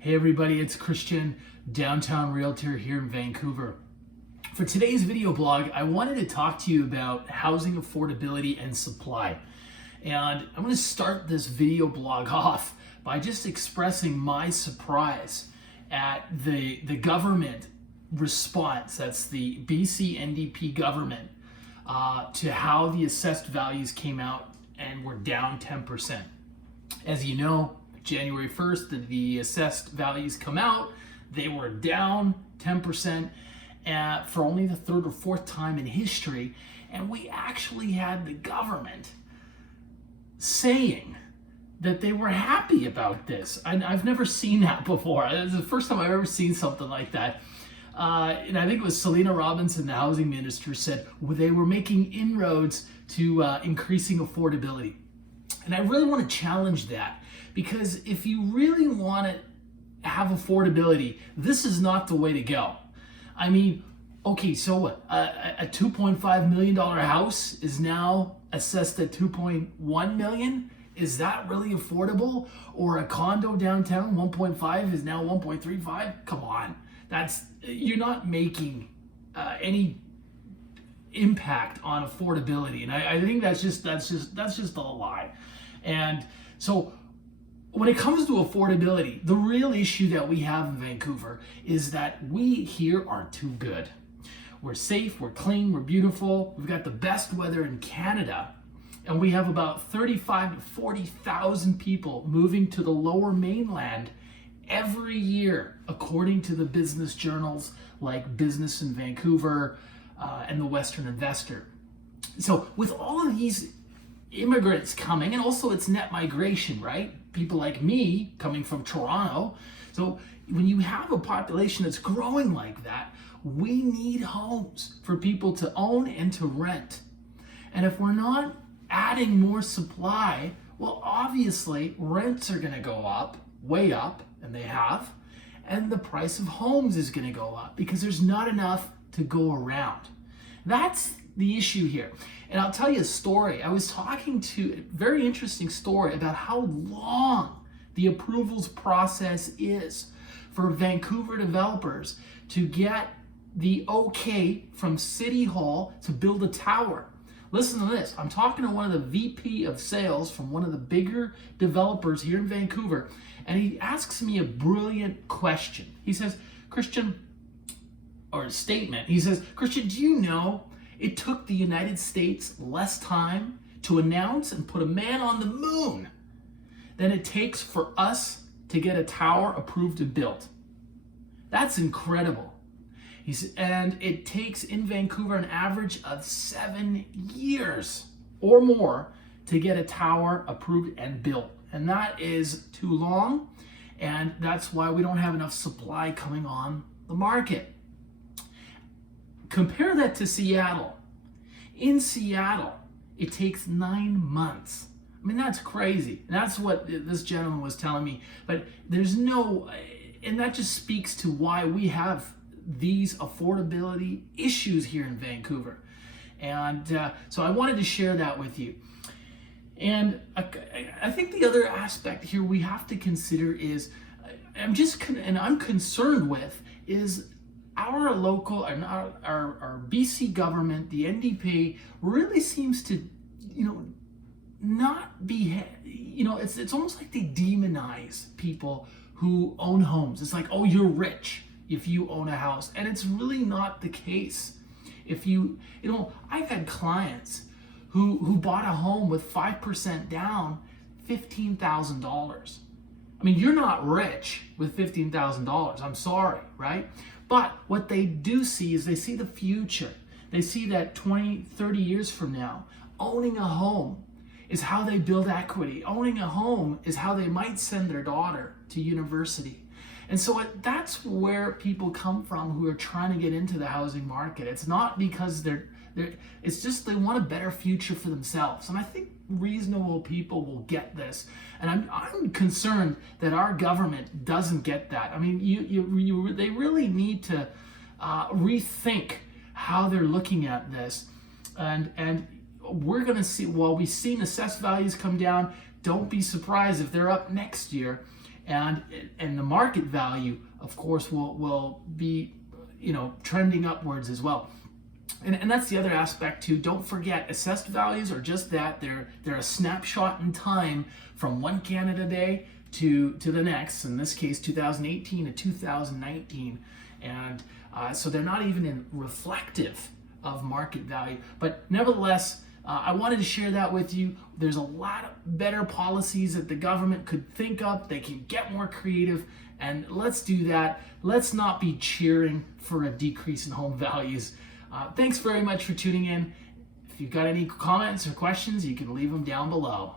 Hey everybody, it's Christian, downtown realtor here in Vancouver. For today's video blog, I wanted to talk to you about housing affordability and supply. And I'm going to start this video blog off by just expressing my surprise at the government response, that's the BC NDP government, to how the assessed values came out and were down 10%. As you know, January 1st, the assessed values come out. They were down 10% for only the third or fourth time in history. And we actually had the government saying that they were happy about this. I've never seen that before. It's the first time I've ever seen something like that. And I think it was Selina Robinson, the housing minister, said they were making inroads to increasing affordability. And I really want to challenge that, because if you really want to have affordability, this is not the way to go. I mean, okay, so what? A $2.5 million house is now assessed at $2.1 million. Is that really affordable? Or a condo downtown, 1.5 is now 1.35? Come on, you're not making any impact on affordability, and I think that's just a lie. And so when it comes to affordability, the real issue that we have in Vancouver is that we here are too good. We're safe, we're clean, we're beautiful, we've got the best weather in Canada, and we have about 35 to 40,000 people moving to the Lower Mainland every year, according to the business journals like Business in Vancouver and the Western Investor. So with all of these immigrants coming, and also it's net migration, right? People like me coming from Toronto. So when you have a population that's growing like that, we need homes for people to own and to rent. And if we're not adding more supply, well, obviously rents are going to go up, way up, and they have, and the price of homes is going to go up because there's not enough to go around. That's the issue here. And I'll tell you a story. I was talking to a very interesting story about how long the approvals process is for Vancouver developers to get the okay from City Hall to build a tower. Listen to this. I'm talking to one of the VP of sales from one of the bigger developers here in Vancouver, and he asks me a brilliant question. He says, Christian, or a statement, he says, Christian, do you know it took the United States less time to announce and put a man on the moon than it takes for us to get a tower approved and built? That's incredible. And it takes in Vancouver an average of 7 years or more to get a tower approved and built. And that is too long. And that's why we don't have enough supply coming on the market. Compare that to Seattle. In Seattle, it takes 9 months. I mean, that's crazy. And that's what this gentleman was telling me. But there's no, and that just speaks to why we have these affordability issues here in Vancouver. And so I wanted to share that with you. And I think the other aspect here we have to consider is, I'm concerned with is our local and our BC government, the NDP, really seems to, not be, it's almost like they demonize people who own homes. It's like, oh, you're rich if you own a house. And it's really not the case. If I've had clients who bought a home with 5% down, $15,000. I mean, you're not rich with $15,000. I'm sorry, right? But what they do see is they see the future. They see that 20, 30 years from now, owning a home is how they build equity. Owning a home is how they might send their daughter to university. And so that's where people come from who are trying to get into the housing market. It's not because it's just they want a better future for themselves. And I think reasonable people will get this. And I'm concerned that our government doesn't get that. I mean, they really need to rethink how they're looking at this. And we're going to see, while we've seen assessed values come down, don't be surprised if they're up next year. and the market value, of course, will be, trending upwards as well. And that's the other aspect too. Don't forget, assessed values are just that. They're a snapshot in time from one Canada Day to the next. In this case, 2018 to 2019, and so they're not even reflective of market value. But nevertheless, I wanted to share that with you. There's a lot of better policies that the government could think of. They can get more creative, and let's do that. Let's not be cheering for a decrease in home values. Thanks very much for tuning in. If you've got any comments or questions, you can leave them down below.